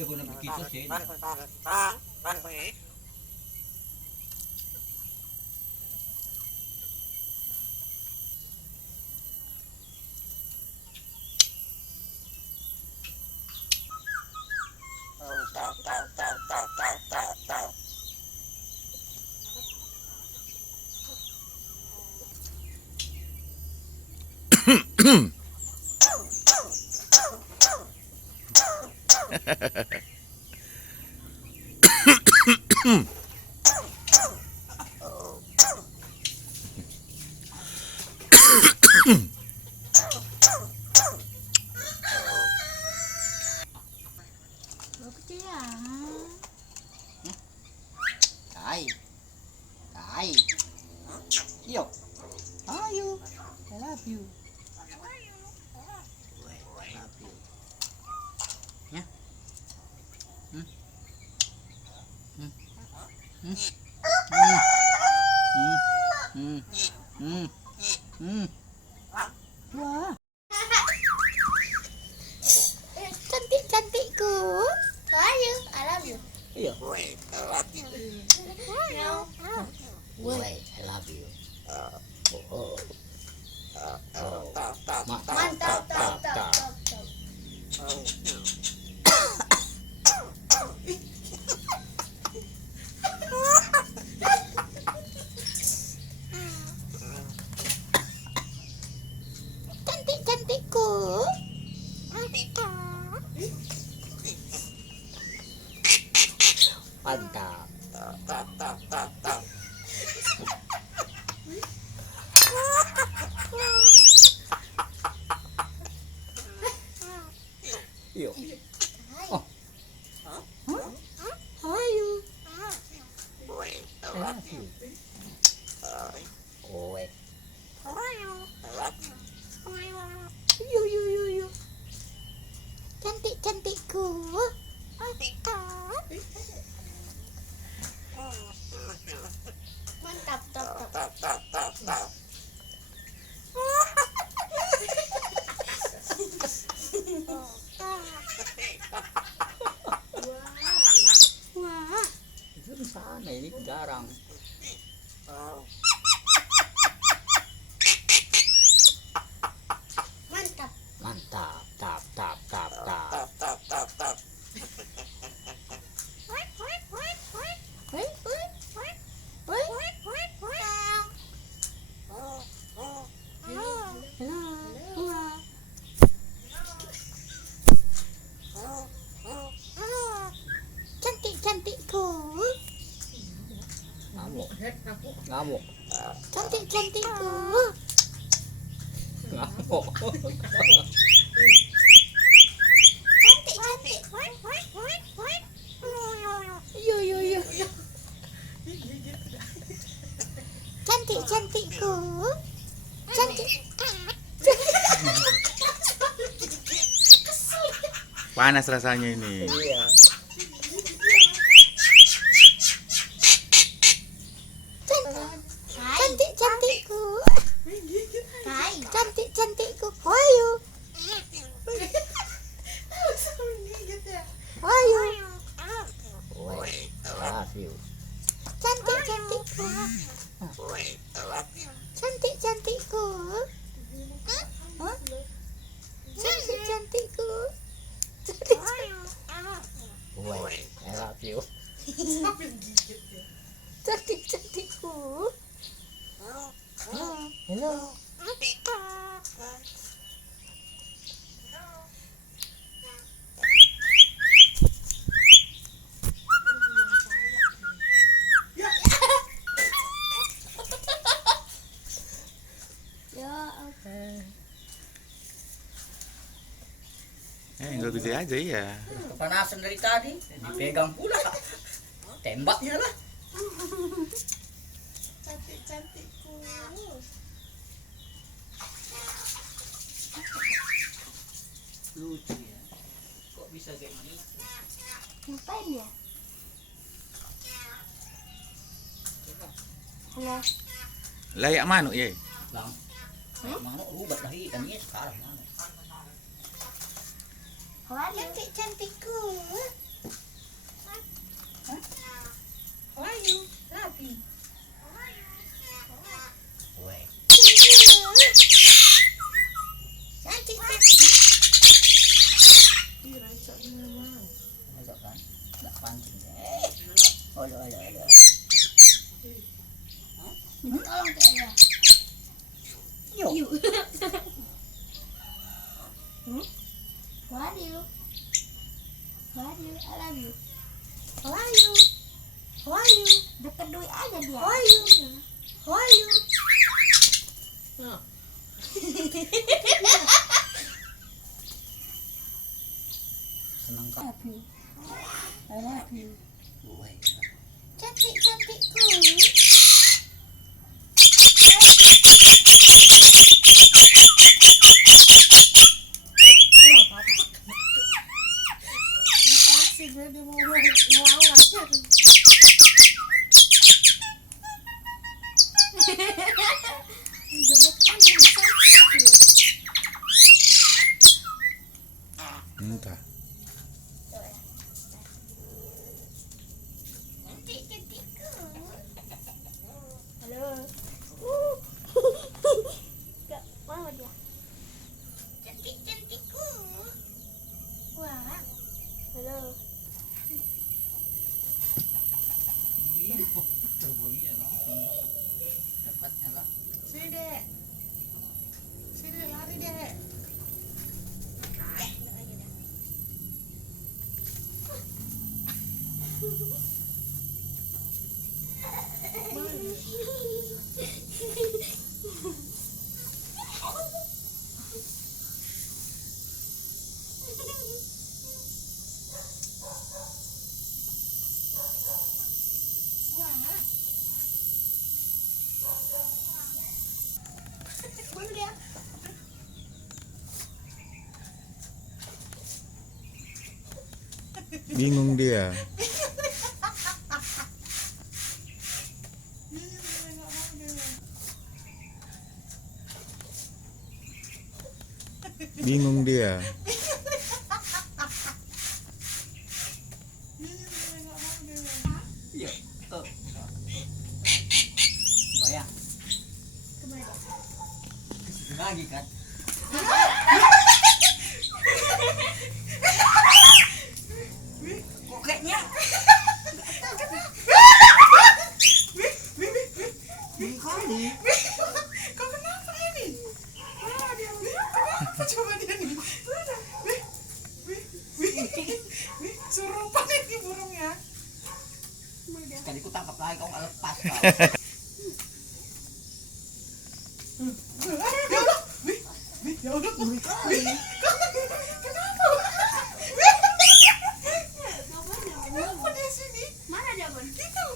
Jago na begitu sih. Yo, ayo, I love you. Ya. Wah. Cantik-cantikku. Ayo, I love you. Iya. Wait, I love you. Wait, I love you. Mantap, tap. Cantik-cantikku. Mantap. Yo. Oh. Ayo. I love you. Wait. Yo. Cantik-cantikku. Mantap, tap. Wah. Itu di sana ini jarang. Mantap. Tap. ngamuk, Lihat aku. ngamuk, Cantik-cantikku. ngamuk. Cantik-cantik. Yo yo yo. Cantik-cantikku. Cantik. Panas rasanya ini. Iya. Cantik-cantikku. Cantik-cantikku. Ayo. Ayo. Woi, love you. Cantik-cantikku. Cantik-cantikku. Hah? Cantik-cantikku. Woi, I love you. Cantik-cantikku. Hello. Ya, Enggak gede aja ya. Kepanasan dari tadi, dipegang pula. Tembaknya lah. Cantik-cantikku. Lucu ya. Kok bisa kayak gitu? ngapain ya? Halo. Layak manuk ya. Lang. Mana ubat lagi dan ini sekarang mana? Cantik-cantikku. Ayo, rapi. Woi, Cantik-cantik. Ih, rancak memang. masuk kan? Nggak pancing. Aduh. Minta tolong ke ayah. Yuk. What you? What you? I love you. Ayo. Ayo. Deket duit aja dia. Ayo. Ayo. Nah, Senang kan? Love you. I love you. Woi. Cantik-cantikku. makasih gue dia mau ngelawan. Jahat kan bisa gitu ya. Entah. Cantik-cantikku. Halo. Gak mau dia. Cantik-cantikku. Wah. Halo. Terbunyi langsung. Dapatnya lah. Sini dek. Sini lari dek. Mana dia? Bingung dia. Bingung dia. Yuk. Tuh. Bayang. Kemana? Kesitu lagi kan? Kok kayaknya? Ini kali. Kau kenapa ini? Ah, dia kenapa coba dia nih? Wih, serupa nih burungnya. Mana dia? Sekali ku tangkap lagi kau nggak lepas kau. Ya Allah, kenapa dia sini? Mana dia, Bon? Itu.